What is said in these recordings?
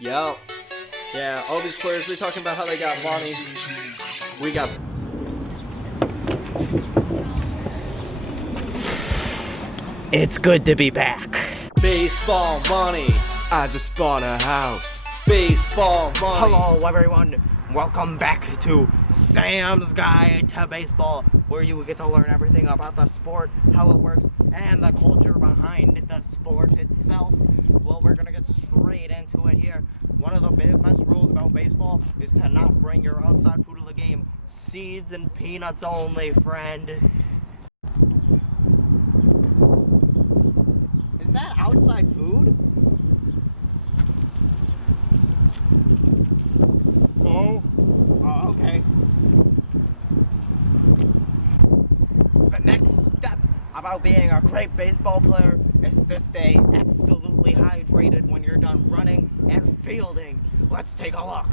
Yo. Yeah, all these players, they're talking about how they got money. We got... It's good to be back. baseball money. I just bought a house. Baseball money. Hello everyone, welcome back to Sam's Guide to Baseball, where you get to learn everything about the sport, how it works, and the culture behind the sport itself. Well, we're gonna get straight into it here. One of the best rules about baseball is to not bring your outside food to the game. Seeds and peanuts only, friend. Is that outside food? Okay. The next step about being a great baseball player is to stay absolutely hydrated when you're done running and fielding. Let's take a look.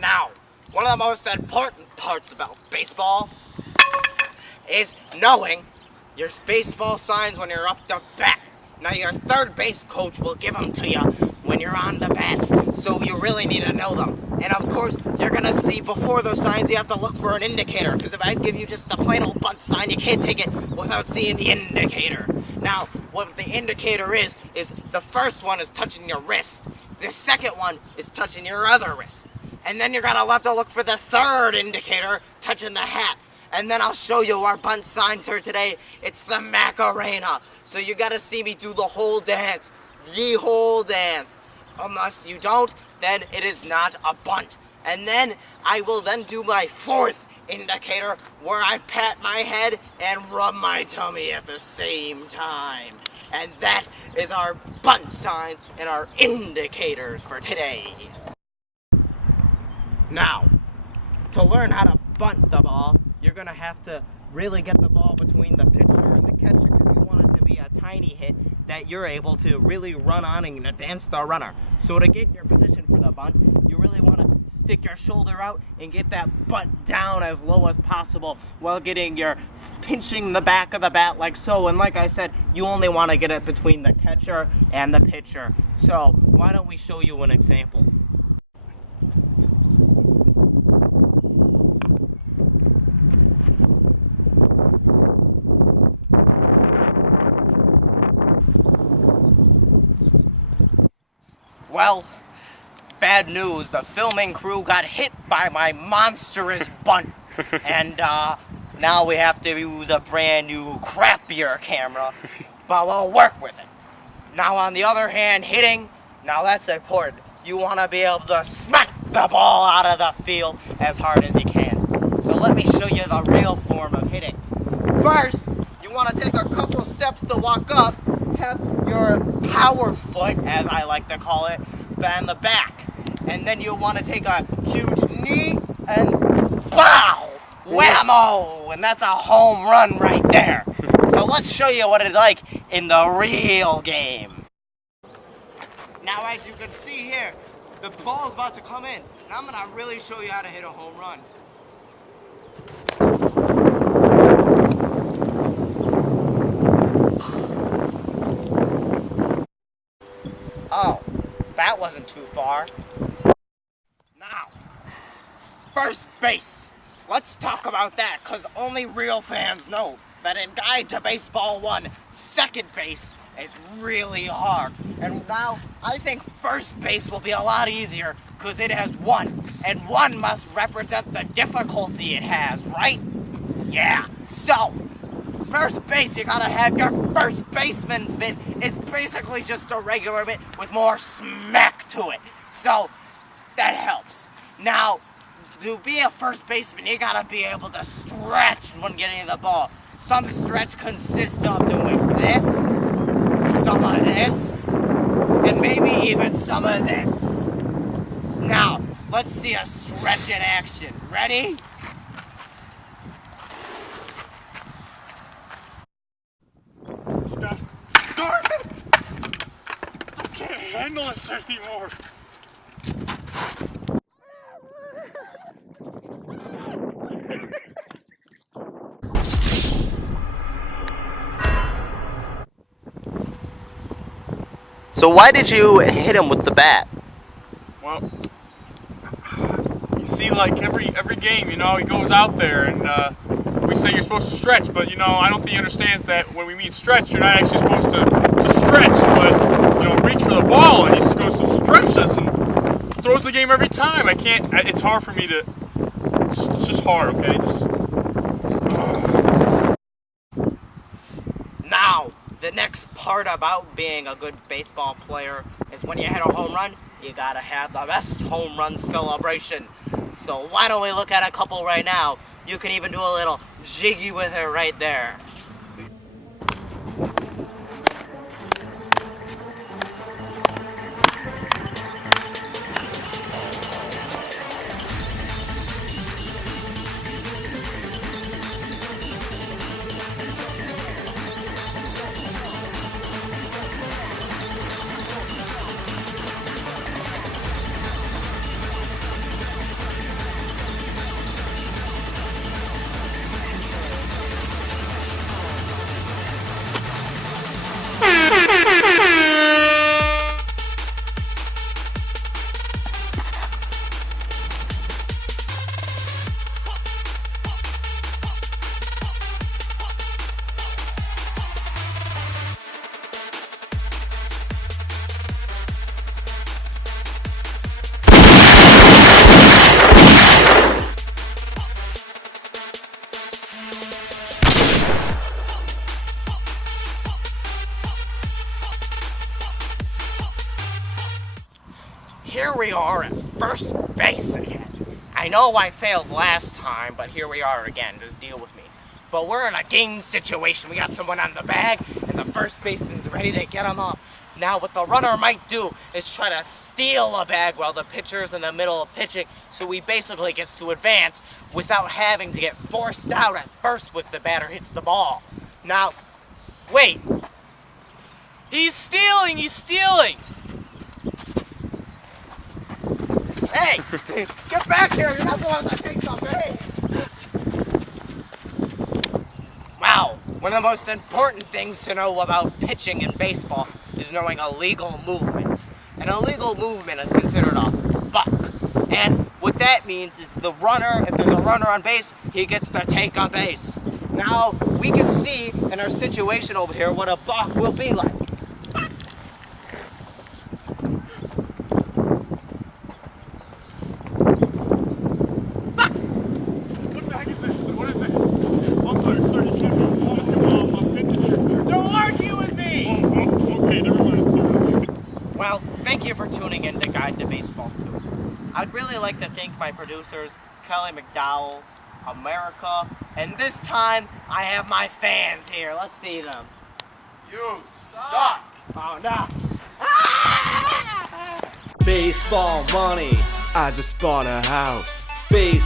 Now, one of the most important parts about baseball is knowing your baseball signs when you're up to bat. Now, your third base coach will give them to you when you're on the bat, so you really need to know them. And of course, you're gonna see before those signs, you have to look for an indicator, because if I give you just the plain old bunt sign, you can't take it without seeing the indicator. Now, what the indicator is the first one is touching your wrist, the second one is touching your other wrist. And then you're gonna have to look for the third indicator touching the hat. And then I'll show you our bunt sign for today. It's the Macarena. So you gotta see me do the whole dance. The whole dance. Unless you don't, then it is not a bunt. And then I will then do my fourth indicator where I pat my head and rub my tummy at the same time. And that is our bunt signs and our indicators for today. Now, to learn how to bunt the ball, you're going to have to really get the ball between the pitcher and the catcher, because you want it to be a tiny hit that you're able to really run on and advance the runner. So to get in your position for the bunt, you really want to stick your shoulder out and get that butt down as low as possible while pinching the back of the bat like so. And like I said, you only want to get it between the catcher and the pitcher. So why don't we show you an example? Well, bad news. The filming crew got hit by my monstrous bunt. And now we have to use a brand new, crappier camera. But we'll work with it. Now, on the other hand, hitting, now that's important. You want to be able to smack the ball out of the field as hard as you can. So let me show you the real form of hitting. First, you want to take a couple steps to walk up. Have your power foot, as I like to call it, bend the back. And then you want to take a huge knee and bow! Whammo! And that's a home run right there. So let's show you what it's like in the real game. Now, as you can see here, the ball is about to come in. And I'm going to really show you how to hit a home run. Oh, that wasn't too far. Now, first base. Let's talk about that, because only real fans know that in Guide to Baseball 1, second base is really hard. And now, I think first base will be a lot easier, because it has 1, and 1 must represent the difficulty it has, right? Yeah, so first base, you gotta have your first baseman's mitt. It's basically just a regular mitt with more smack to it. So, that helps. Now, to be a first baseman, you gotta be able to stretch when getting the ball. Some stretch consists of doing this, some of this, and maybe even some of this. Now, let's see a stretch in action. Ready? gosh. Darn it! I can't handle this anymore. So why did you hit him with the bat? Well, you see, like every game, you know, he goes out there and we say you're supposed to stretch, but you know, I don't think he understands that when we mean stretch, you're not actually supposed to stretch, but you know, reach for the ball, and he just goes to stretch us and throws the game every time. I can't. It's hard for me to. It's just hard, okay? Now, the next part about being a good baseball player is when you hit a home run, you gotta have the best home run celebration. So why don't we look at a couple right now? You can even do a little jiggy with it right there. Here we are at first base again. I know I failed last time, but here we are again. Just deal with me. But we're in a game situation. We got someone on the bag, and the first baseman's ready to get him up. Now, what the runner might do is try to steal a bag while the pitcher's in the middle of pitching, so he basically gets to advance without having to get forced out at first if the batter hits the ball. Now, wait. He's stealing! He's stealing! Hey! Get back here! You're not the one that takes off, hey! Wow! One of the most important things to know about pitching in baseball is knowing illegal movements. An illegal movement is considered a buck. And what that means is the runner, if there's a runner on base, he gets to take a base. Now, we can see in our situation over here what a buck will be like. Well, thank you for tuning in to Guide to Baseball 2. I'd really like to thank my producers, Kelly McDowell, America, and this time I have my fans here. Let's see them. You suck! Oh no! Baseball money. I just bought a house. Baseball.